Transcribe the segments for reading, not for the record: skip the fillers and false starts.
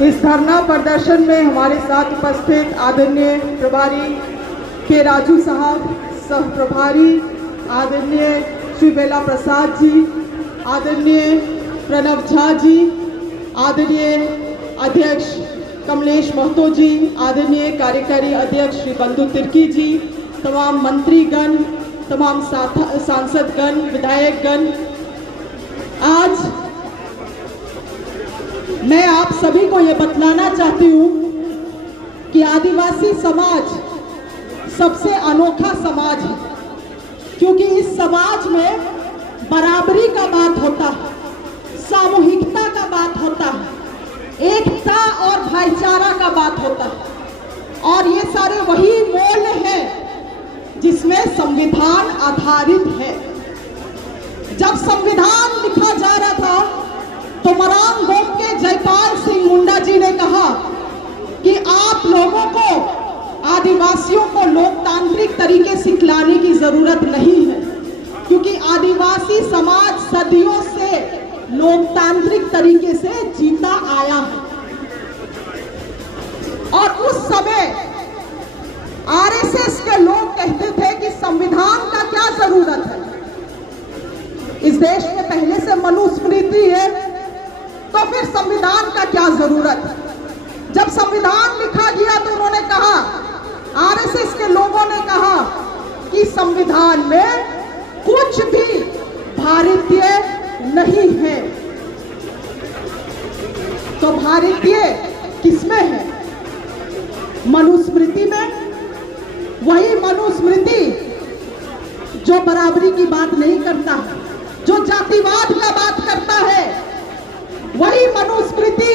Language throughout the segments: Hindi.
इस धरना प्रदर्शन में हमारे साथ उपस्थित आदरणीय प्रभारी के राजू साहब, सह प्रभारी आदरणीय श्री बेला प्रसाद जी, आदरणीय प्रणव झा जी, आदरणीय अध्यक्ष कमलेश महतो जी, आदरणीय कार्यकारी अध्यक्ष श्री बंधु तिर्की जी, तमाम मंत्रीगण, तमाम सांसदगण, विधायकगण, आज मैं आप सभी को ये बतलाना चाहती हूँ कि आदिवासी समाज सबसे अनोखा समाज है, क्योंकि इस समाज में बराबरी का बात होता है, सामूहिकता का बात होता है, एकता और भाईचारा का बात होता है, और ये सारे वही मूल्य हैं जिसमें संविधान आधारित है। जब संविधान लिखा जा रहा था तो मरान गोम के जयपाल सिंह मुंडा जी ने कहा कि आप लोगों को, आदिवासियों को लोकतांत्रिक तरीके सिखलाने की जरूरत नहीं है, क्योंकि आदिवासी समाज सदियों से लोकतांत्रिक तरीके से जीता आया है। और उस समय आरएसएस के लोग कहते थे कि संविधान का क्या जरूरत है, इस देश में पहले से मनुस्मृति है, तो फिर संविधान का क्या जरूरत है। जब संविधान लिखा गया तो उन्होंने कहा, आरएसएस के लोगों ने कहा कि संविधान में कुछ भी भारतीय नहीं है। तो भारतीय किसमें है? मनुस्मृति में। वही मनुस्मृति जो बराबरी की बात नहीं करता, जो जातिवाद का बात करता है, वही मनुस्मृति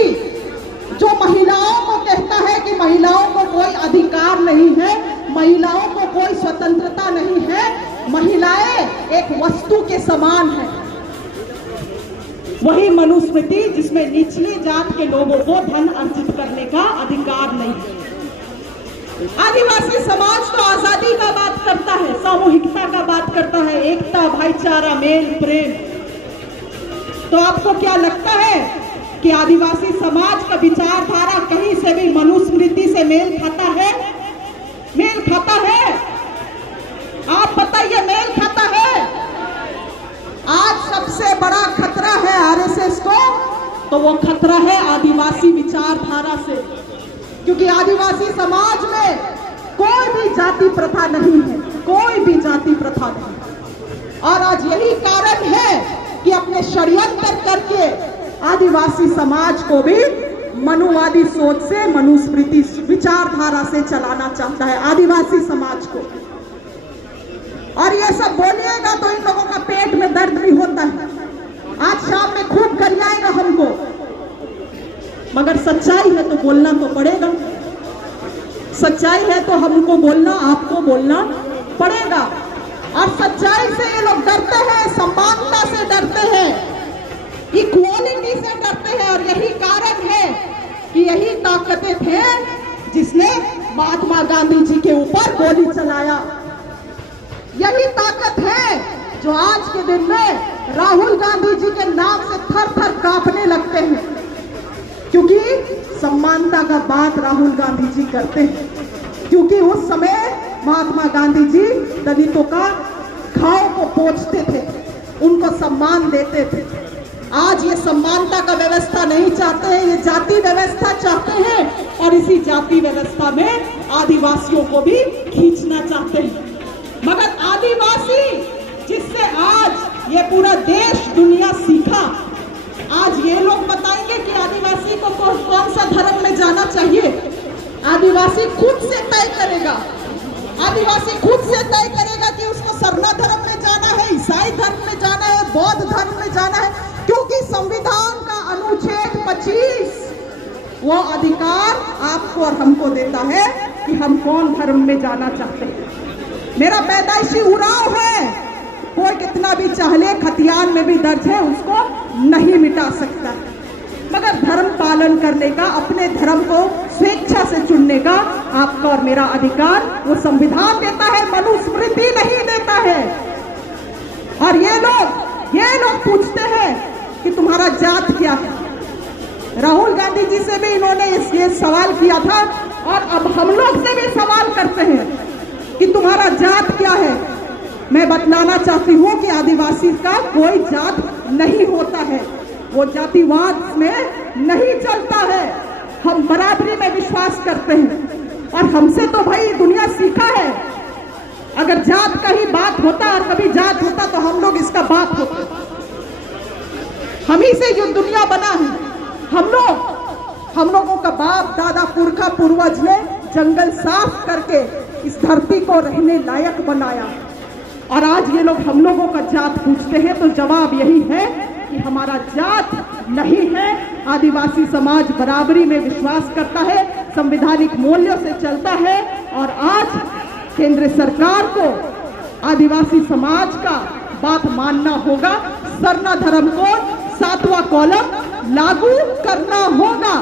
जो महिलाओं को कहता है कि महिलाओं को कोई अधिकार नहीं है, महिलाओं को कोई स्वतंत्रता नहीं है, महिलाएं एक वस्तु के समान है। वही मनुस्मृति जिसमें निचली जात के लोगों को धन अर्जित करने का अधिकार नहीं है। आदिवासी समाज तो आजादी का बात करता है, सामूहिकता का बात करता है, एकता, भाईचारा, मेल, प्रेम। तो आपको क्या लगता है कि आदिवासी समाज का विचारधारा कहीं से भी मनुस्मृति से मेल खाता है? मेल खाता है? आप बताइए, मेल खाता है? आज सबसे बड़ा खतरा है आरएसएस को, तो वो खतरा है आदिवासी विचारधारा से, क्योंकि आदिवासी समाज में कोई भी जाति प्रथा नहीं है, कोई भी जाति प्रथा नहीं। और आज यही कारण है कि अपने षड्यंत्र करके आदिवासी समाज को भी मनुवादी सोच से, मनुस्मृति विचारधारा से चलाना चाहता है आदिवासी समाज को। और ये सब बोलिएगा तो इन लोगों का पेट में दर्द भी होता है, आज शाम में खूब गरियाएगा हमको, मगर सच्चाई है तो बोलना तो पड़ेगा। सच्चाई है तो हमको बोलना, आपको बोलना पड़ेगा। और सच्चाई से ये लोग डरते हैं, समानता से डरते हैं, इक्वालिटी से डरते हैं। और यही कारण है कि यही ताकतें थे जिसने महात्मा गांधी जी के ऊपर गोली चलाया। यही ताकत है जो आज के दिन में राहुल गांधी जी के नाम से थर थर कांपने लगते हैं, क्योंकि समानता का बात राहुल गांधी जी करते हैं। क्योंकि उस समय महात्मा गांधी जी दलितों का घाव को पोंछते थे, उनको सम्मान देते थे। आज ये समानता का व्यवस्था नहीं चाहते हैं, ये जाति व्यवस्था चाहते हैं, और इसी जाति व्यवस्था में आदिवासियों को भी खींचना चाहते हैं। मगर आदिवासी, जिससे आज ये पूरा देश दुनिया सीखा, आज ये लोग बताएंगे कि आदिवासी को कौन सा धर्म में जाना चाहिए। आदिवासी खुद से तय करेगा, आदिवासी खुद से तय करेगा कि उसको सरना धर्म में जाना है, ईसाई धर्म में जाना है, बौद्ध धर्म में जाना है, क्योंकि संविधान का अनुच्छेद 25 वो अधिकार आपको और हमको देता है कि हम कौन धर्म में जाना चाहते हैं। मेरा पैदाइशी उड़ाव है, कोई कितना भी चाह ले, खतियान में भी दर्ज है, उसको नहीं मिटा सकता। मगर धर्म पालन करने का, अपने धर्म को स्वेच्छा से चुनने का आपका और मेरा अधिकार वो संविधान देता है, मनुस्मृति नहीं देता है। और ये लोग पूछते हैं कि तुम्हारा जात क्या है। राहुल गांधी जी से भी इन्होंने किया था, और अब हम लोग से भी सवाल करते हैं कि तुम्हारा जात क्या है। मैं बतलाना चाहती हूँ कि आदिवासी का कोई जात नहीं होता है, वो जातिवाद में नहीं चलता है। हम बराबरी में विश्वास करते हैं, और हमसे तो भाई दुनिया सीखा है। अगर जात का ही बात होता और कभी जात होता तो हम लोग इसका बात होते। हम ही से जो दुनिया बना है, हम लोगों का बाप दादा पुरखा पूर्वज ने जंगल साफ करके इस धरती को रहने लायक बनाया, और आज ये लोग हम लोगों का जात पूछते हैं तो जवाब यही है कि हमारा जात नहीं है। आदिवासी समाज बराबरी में विश्वास करता है, संवैधानिक मूल्यों से चलता है, और आज केंद्र सरकार को आदिवासी समाज का बात मानना होगा। सरना धर्म को 7वां कॉलम लागू करना होगा।